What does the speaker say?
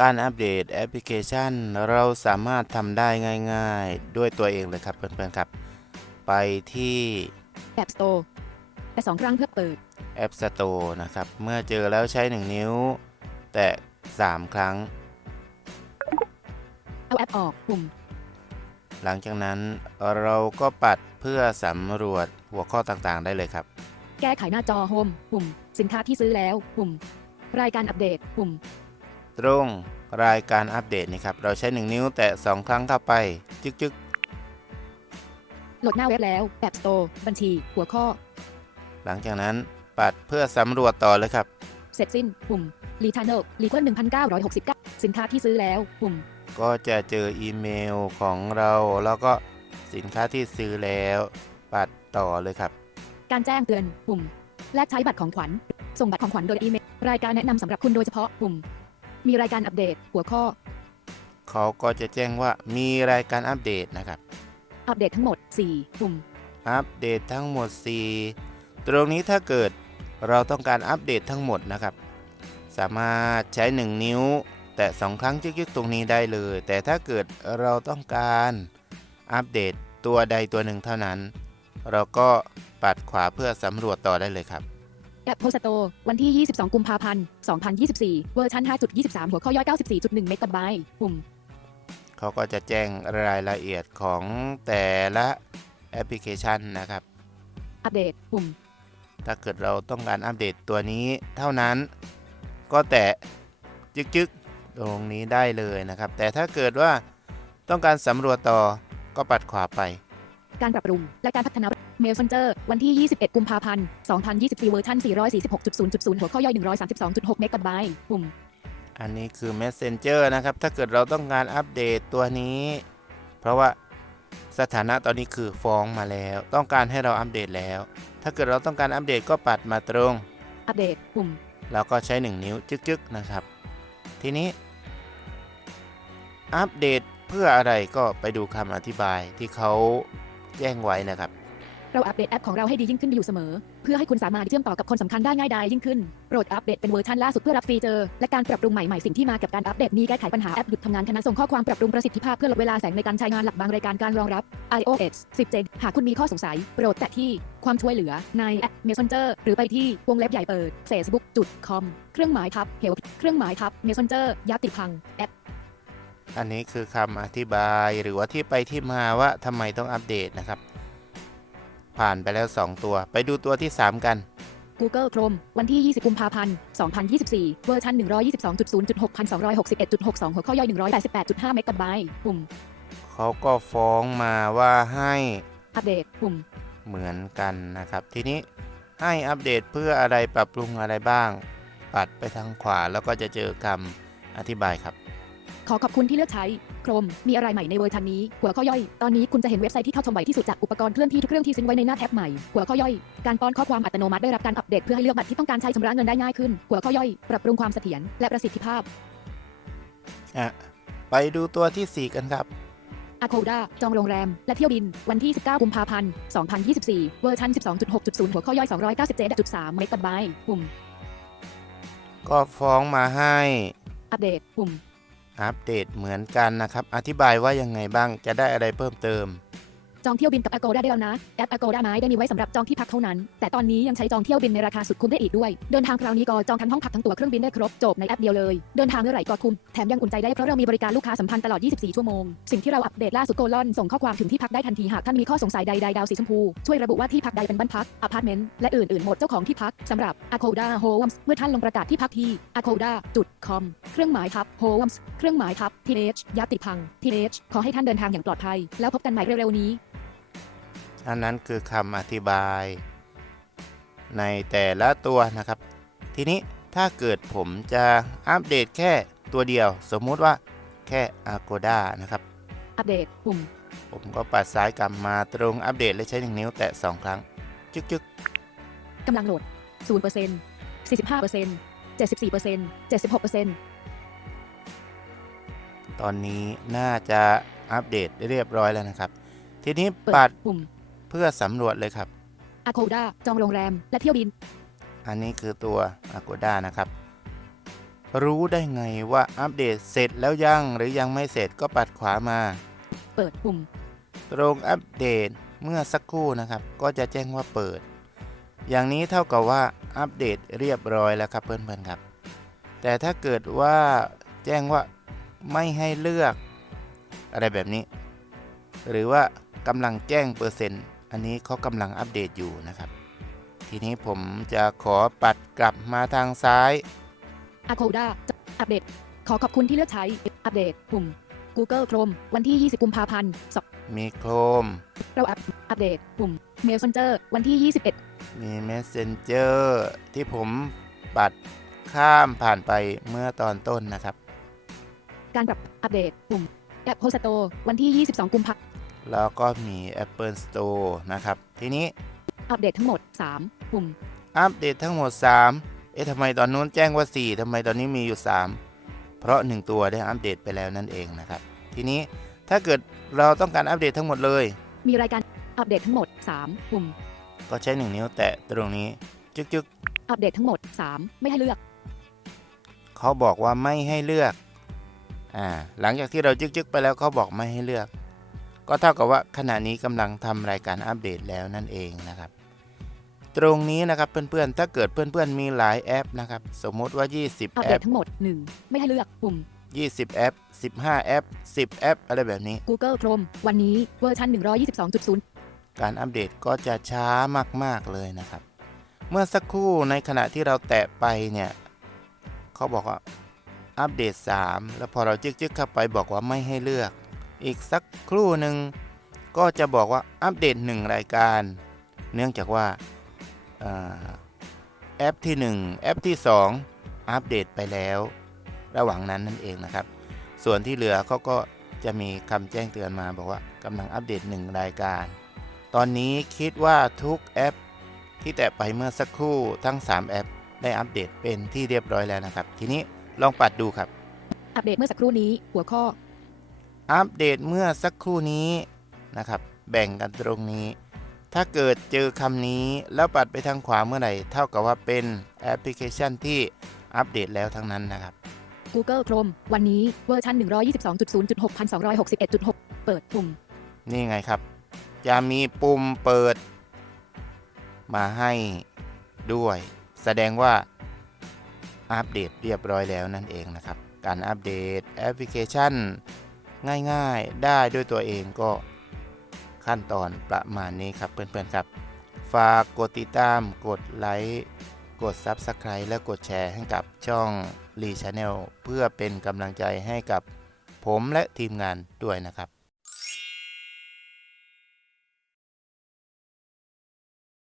การอัปเดตแอปพลิเคชัน เราสามารถทำได้ง่าย ๆ ด้วยตัวเองเลยครับเพื่อนๆครับ ไปที่ App Store แต่สองครั้งเพื่อเปิด App Store นะครับ เมื่อเจอแล้วใช้ 1 นิ้ว แตะ 3 ครั้ง เอาแอปออกปุ่ม หลังจากนั้นเราก็ปัดเพื่อสำรวจหัวข้อต่างๆ ได้เลยครับ แก้ไขหน้าจอโฮมปุ่ม สินค้าที่ซื้อแล้ว ปุ่ม รายการอัปเดต ปุ่ม ตรงรายการอัปเดตนี่ครับ เราใช้ 1 นิ้วแตะ 2 ครั้งเข้าไป จึกโหลดหน้าเว็บแล้ว App Store บัญชี หัวข้อๆหลังจากนั้นปัดเพื่อสำรวจต่อเลยครับ เสร็จสิ้น ปุ่มรีทานเนลรีเคว1,969สินค้าที่ซื้อแล้ว ปุ่ม ก็จะเจออีเมลของเราแล้วก็สินค้าที่ซื้อแล้ว ปัดต่อเลยครับ การแจ้งเตือน ปุ่ม แลกใช้บัตรของขวัญ ส่งบัตรของขวัญโดยอีเมล รายการแนะนำสำหรับคุณโดยเฉพาะ ปุ่ม มีรายการอัปเดต หัวข้อ เขาก็จะแจ้งว่ามีรายการอัปเดตนะครับ อัปเดตทั้งหมด 4 ปุ่ม อัปเดตทั้งหมด 4 ตรงนี้ถ้าเกิดเราต้องการอัปเดตทั้งหมดนะครับ สามารถใช้ 1 นิ้ว แตะ2ครั้งจึกๆตรงนี้ได้เลย แต่ถ้าเกิดเราต้องการอัปเดตตัวใดตัวหนึ่งเท่านั้น เราก็ปัดขวาเพื่อสำรวจต่อได้เลยครับ แอปโพสโต วันที่ 22 กุมภาพันธ์ 2024 เวอร์ชัน5.23 หัวข้อย่อย 94.1 เมกะไบต์ปุ่ม เขาก็จะแจ้งรายละเอียดของแต่ละแอปพลิเคชันนะครับ อัปเดต ปุ่ม ถ้าเกิดเราต้องการอัปเดตตัวนี้เท่านั้น ก็แตะจึกๆ ตรงนี้ได้เลยนะครับ แต่ถ้าเกิดว่าต้องการสำรวจต่อก็ปัดขวาไป การปรับปรุงและการพัฒนา Messenger วันที่ 21 กุมภาพันธ์ 2024 เวอร์ชัน446.0.0 หัวข้อย่อย 132.6 เมกะไบต์ปุ่ม อันนี้คือ Messenger นะครับ ถ้าเกิดเราต้องการอัปเดตตัวนี้ เพราะว่าสถานะตอนนี้คือฟ้องมาแล้ว ต้องการให้เราอัปเดตแล้ว ถ้าเกิดเราต้องการอัปเดตก็ปัดมาตรง อัปเดตปุ่มเราก็ใช้ 1 นิ้วจึกๆนะครับ ทีนี้ อัปเดตเพื่ออะไรก็ไปดูคำอธิบายที่เขาแจ้งไว้นะครับ เราอัปเดตแอปของเราให้ดียิ่งขึ้นอยู่เสมอ เพื่อให้คุณสามารถเชื่อมต่อกับคนสำคัญได้ง่ายดายยิ่งขึ้นโปรดอัปเดตเป็นเวอร์ชันล่าสุดเพื่อรับฟีเจอร์และการปรับปรุงใหม่ๆสิ่งที่มากับการอัปเดตนี้แก้ไขปัญหาแอปหยุดทำงานขณะส่งข้อความปรับปรุงประสิทธิภาพเพื่อลดเวลาแสงในการใช้งานหลักบางรายการการรองรับ iOS 17 หากคุณมีข้อสงสัย โปรดแตะที่ความช่วยเหลือในแอป Messenger หรือไปที่วงเล็บใหญ่เปิด facebook.com เครื่องหมายทับ help เครื่องหมายทับ Messenger ยาติพังแอปอันนี้คือคำอธิบายหรือว่าที่ไปที่มาว่าทำไมต้องอัปเดตนะครับ ผ่านไปแล้ว 2 ตัว ไปดูตัวที่ 3 กัน Google Chrome วันที่ 20 กุมภาพันธ์ 2024 เวอร์ชัน122.0.6,266.1.62 หัวข้อย่อย 188.5 เมกะไบต์ปุ่ม เขาก็ฟ้องมาว่าให้อัปเดตปุ่ม เหมือนกันนะครับ ทีนี้ให้อัปเดตเพื่ออะไรปรับปรุงอะไรบ้าง ปัดไปทางขวาแล้วก็จะเจอคำอธิบายครับ ขอขอบคุณที่เลือกใช้ Chrome มีอะไรใหม่ในเวอร์ชันนี้ หัวข้อย่อย ตอนนี้คุณจะเห็นเว็บไซต์ที่เข้าชมบ่อยที่สุดจากอุปกรณ์เคลื่อนที่ทุกเครื่องที่ซิงไว้ในหน้าแท็บใหม่ หัวข้อย่อย การป้อนข้อความอัตโนมัติได้รับการอัปเดตเพื่อให้เลือกบัตรที่ต้องการใช้ชำระเงินได้ง่ายขึ้น หัวข้อย่อย ปรับปรุงความเสถียรและประสิทธิภาพ อะ ไปดูตัวทีสี่4 กันครับ Agoda จองโรงแรม และเที่ยวบิน วันที่ 19 กุมภาพันธ์ 2024 เวอร์ชัน 12.6.0 หัวข้อย่อย 297.3 เมกะไบต์ปุ่มก็ฟ้องมาให้ อัปเดตปุ่ม อัปเดตเหมือนกันนะครับ อธิบายว่ายังไงบ้างจะได้อะไรเพิ่มเติม จองเที่ยวบินกับ Agoda ได้แล้วนะ แอป Agoda ไม่ได้มีไว้สำหรับจองที่พักเท่านั้น แต่ตอนนี้ยังใช้จองเที่ยวบินในราคาสุดคุ้มได้อีกด้วย เดินทางคราวนี้ก็จองทั้งห้องพักทั้งตั๋วเครื่องบินได้ครบจบในแอปเดียวเลย เดินทางเมื่อไหร่ก็คุ้ม แถมยังอุ่นใจได้เพราะเรามีบริการลูกค้าสัมพันธ์ตลอด 24 ชั่วโมง สิ่งที่เราอัปเดตล่าสุดโกลอนส่งข้อความถึงที่พักได้ทันทีหากท่านมีข้อสงสัยใดๆดาวสีชมพู ช่วยระบุว่าที่พักใดเป็นบ้านพักอพาร์ตเมนต์และอื่นๆหมดเจ้าของที่พักสำหรับ Agoda Homes เมื่อท่านลงประกาศที่พักที่ agoda.com เครื่องหมายทับ Homes เครื่องหมายทับ th ยาติพัง th ขอให้ท่านเดินทางอย่างปลอดภัย แล้วพบกันใหม่เร็วๆนี้ อันนั้นคือคำอธิบาย ในแต่ละตัวนะครับ ทีนี้ถ้าเกิดผมจะอัปเดตแค่ตัวเดียว สมมุติว่าแค่ Agoda นะครับ อัปเดตปุ่ม ผมก็ปัดซ้ายกลับมาตรงอัปเดตและใช้1นิ้วแตะ 2 ครั้ง จึกจึกกำลังโหลด 0% 45% 74% 76%ตอนนี้น่าจะอัปเดตเรียบร้อยแล้วนะครับ ทีนี้เปิดปัดปุ่ม เพื่อสำรวจเลยครับ Agoda จองโรงแรม และเที่ยวบิน อันนี้คือตัว Agoda นะครับ รู้ได้ไงว่าอัปเดตเสร็จแล้วยังหรือยังไม่เสร็จก็ปัดขวามา เปิดปุ่ม ตรงอัปเดตเมื่อสักครู่นะครับ ก็จะแจ้งว่าเปิด อย่างนี้เท่ากับว่าอัปเดตเรียบร้อยแล้วครับเพื่อนๆครับ แต่ถ้าเกิดว่าแจ้งว่าไม่ให้เลือกอะไรแบบนี้ หรือว่ากำลังแจ้งเปอร์เซ็นต์ อันนี้เขากำลังอัปเดตอยู่นะครับ ทีนี้ผมจะขอปัดกลับมาทางซ้าย Akoda อัปเดต ขอขอบคุณที่เลือกใช้ อัปเดตปุ่ม Google Chrome วันที่ 20 กุมภาพันธ์สองมีโครมเราอัปอัปเดตปุ่ม Messenger วันที่ 21 มี Messenger ที่ผมปัดข้ามผ่านไปเมื่อตอนต้นนะครับ การปรับอัปเดตปุ่ม App Host Store วันที่ 22 กุมภา แล้วก็มี Apple Store นะครับ ทีนี้อัปเดตทั้งหมด 3 ปุ่ม อัปเดตทั้งหมด 3 เอ๊ะทำไมตอนนู้นแจ้งว่า 4ทำไมตอนนี้มีอยู่ 3 เพราะ 1 ตัวได้อัปเดตไปแล้วนั่นเองนะครับ ทีนี้ถ้าเกิดเราต้องการอัปเดตทั้งหมดเลย มีรายการอัปเดตทั้งหมด 3 ปุ่ม ก็ใช้ 1 นิ้วแตะตรงนี้ จึกอัปเดตทั้งหมด 3 ไม่ให้เลือกๆเขาบอกว่าไม่ให้เลือก อ่า หลังจากที่เราจึกๆ ไปแล้วเขาบอกไม่ให้เลือก ก็เท่ากับว่าขณะนี้กำลังทำรายการอัปเดตแล้วนั่นเองนะครับ ตรงนี้นะครับเพื่อนๆ ถ้าเกิดเพื่อนๆ มีหลายแอปนะครับ สมมติว่า 20อัปแอเดปตทั้งหมด 1 ไม่ให้เลือกปุ่ม 20 แอป 15 แอป 10 แอป อะไรแบบนี้ Google Chrome วันนี้เวอร์ชัน122.0 การอัปเดตก็จะช้ามากๆเลยนะครับ เมื่อสักครู่ในขณะที่เราแตะไปเนี่ยเขาบอกว่าอัปเดต 3 แล้วพอเราจึกๆเข้าไปบอกว่าไม่ให้เลือก อีกสักครู่หนึ่งก็จะบอกว่าอัปเดต 1 รายการ เนื่องจากว่าอาแอปที่ 1 แอปที่ 2 อัปเดตไปแล้ว ระหว่างนั้นนั่นเองนะครับ ส่วนที่เหลือเขาก็จะมีคำแจ้งเตือนมาบอกว่ากำลังอัปเดต 1 รายการ ตอนนี้คิดว่าทุกแอปที่แตะไปเมื่อสักครู่ทั้ง 3 แอป ได้อัปเดตเป็นที่เรียบร้อยแล้วนะครับ ทีนี้ลองปัดดูครับ อัปเดตเมื่อสักครู่นี้หัวข้อ อัปเดตเมื่อสักครู่นี้นะครับ แบ่งกันตรงนี้ ถ้าเกิดเจอคำนี้แล้วปัดไปทางขวาเมื่อไหร่ เท่ากับว่าเป็นแอปพลิเคชันที่อัปเดตแล้วทั้งนั้นนะครับ Google Chrome วันนี้เวอร์ชัน122.0.6261.6 เปิดปุ่ม นี่ไงครับ จะมีปุ่มเปิด มาให้ด้วย แสดงว่าอัปเดตเรียบร้อยแล้วนั่นเองนะครับ การอัปเดตแอปพลิเคชัน ง่ายๆได้ด้วยตัวเองก็ขั้นตอนประมาณนี้ครับเพื่อนๆครับ ฝากกดติดตามกดไลค์กด Subscribe และกดแชร์ให้กับช่องรีชาแนลเพื่อเป็นกำลังใจให้กับผมและทีมงานด้วยนะครับ